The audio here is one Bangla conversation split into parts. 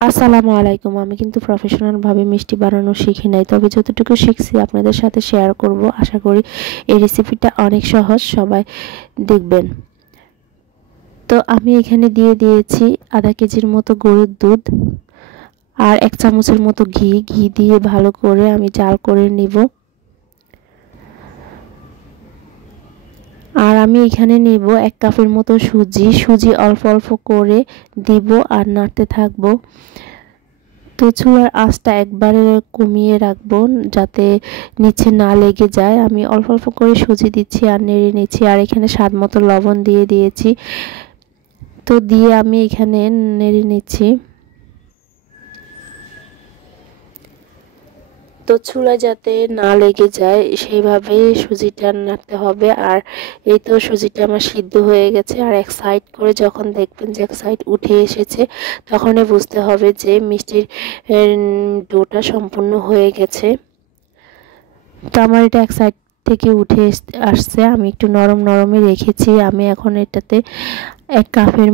আসসালামু আলাইকুম। আমি কিন্তু প্রফেশনাল ভাবে মিষ্টি বানানো শিখি নাই, তবে যতটুকু শিখছি আপনাদের সাথে শেয়ার করব। আশা করি এই রেসিপিটা অনেক সহজ, সবাই দেখবেন। তো আমি এখানে দিয়ে দিয়েছি আধা কেজির মতো গরুর দুধ আর 1 চামচের মতো ঘি দিয়ে ভালো করে আমি জাল করে নিব। আর আমি এখানে নেব 1 কাপের মতো সুজি অল্প অল্প করে দিব আর নাড়তে থাকবো। তো চুলার আঁচটা একবারে কমিয়ে রাখবো যাতে নিচে না লেগে যায়। আমি অল্প অল্প করে সুজি দিচ্ছি আর নেড়ে নিচ্ছি, আর এখানে স্বাদ মতো লবণ দিয়ে দিয়েছি। তো দিয়ে আমি এখানে নেড়ে নিচ্ছি। তো চুলা যাতে না লেগে যায় সেইভাবে সুজিটা নাড়তে হবে। আর এই তো সুজিটা আমার সিদ্ধ হয়ে গেছে। আর এক সাইড করে যখন দেখবেন যে এক সাইড উঠে এসেছে, তখনই বুঝতে হবে যে মিষ্টির ডোটা সম্পূর্ণ হয়ে গেছে। তো আমার এটা এক সাইড থেকে উঠে আসছে। আমি একটু নরমে রেখেছি। আমি এখন এটাতে 1 কাপের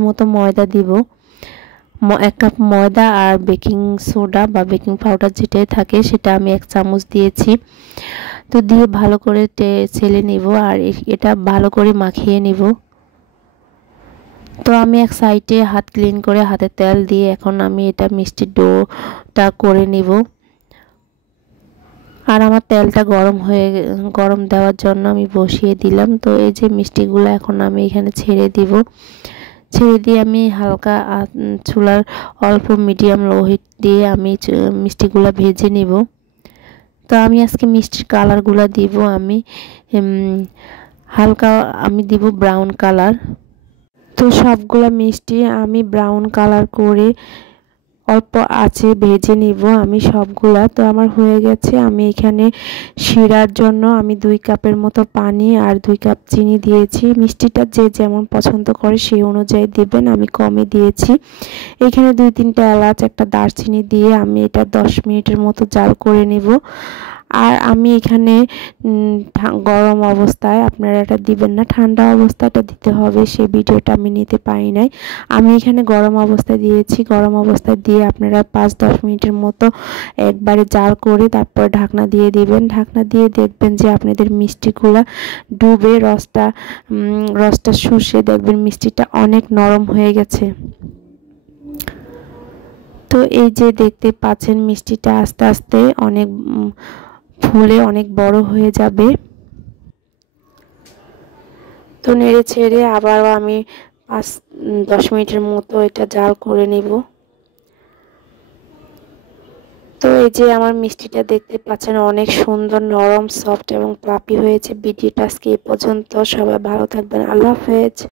মতো ময়দা দিব। 1 কাপ ময়দা আর বেকিং সোডা বা বেকিং পাউডার যেটাই থাকে সেটা আমি 1 চামচ দিয়েছি। তো দিয়ে ভালো করে ছেলে নিব আর এটা ভালো করে মাখিয়ে নিব। তো আমি এক সাইডে হাত ক্লিন করে হাতে তেল দিয়ে এখন আমি এটা মিষ্টির ডোটা করে নিব। আর আমার তেলটা গরম দেওয়ার জন্য আমি বসিয়ে দিলাম। তো এই যে মিষ্টিগুলো এখন আমি এখানে ছেড়ে দিয়ে আমি হালকা চুলার অল্প মিডিয়াম লো হিট দিয়ে আমি মিষ্টিগুলো ভেজে নিব। তো আমি আজকে মিষ্টির কালারগুলো দিব আমি হালকা দিব ব্রাউন কালার। তো সবগুলা মিষ্টি আমি ব্রাউন কালার করে অল্প আঁচে ভেজে নিব আমি সবগুলা। তো আমার হয়ে গেছে। আমি এখানে শিরার জন্য আমি 2 কাপের মতো পানি আর 2 কাপ চিনি দিয়েছি। মিষ্টিটা যে যেমন পছন্দ করে সেই অনুযায়ী দিবেন, আমি কমই দিয়েছি। এখানে 2-3টা এলাচ, একটা দারচিনি দিয়ে আমি এটা 10 মিনিটের মতো জাল করে নিব। আর আমি এখানে গরম অবস্থায়, আপনারা এটা দিবেন না, ঠান্ডা অবস্থায় এটা দিতে হবে, সেই ভিডিওটা আমি নিতে পারি নাই। আমি এখানে গরম অবস্থায় দিয়েছি। গরম অবস্থায় দিয়ে আপনারা 5-10 মিনিটের মতো একবারে জাল করে তারপর ঢাকনা দিয়ে দিবেন। ঢাকনা দিয়ে দেখবেন যে আপনাদের মিষ্টিগুলা ডুবে রসটা শুষে দেখবেন মিষ্টিটা অনেক নরম হয়ে গেছে। তো এই যে দেখতে পাচ্ছেন মিষ্টিটা আস্তে আস্তে অনেক ফুলে অনেক বড় হয়ে যাবে। তো নেড়ে ছেড়ে আবার আমি 5-10 মিনিটের মতো এটা জাল করে নিব। তো এই যে আমার মিষ্টিটা দেখতে পাচ্ছেন অনেক সুন্দর নরম, সফট এবং ফ্লাফি হয়েছে। ভিডিওটা আজকে এই পর্যন্ত। সবাই ভালো থাকবেন। আল্লাহ হাফেজ।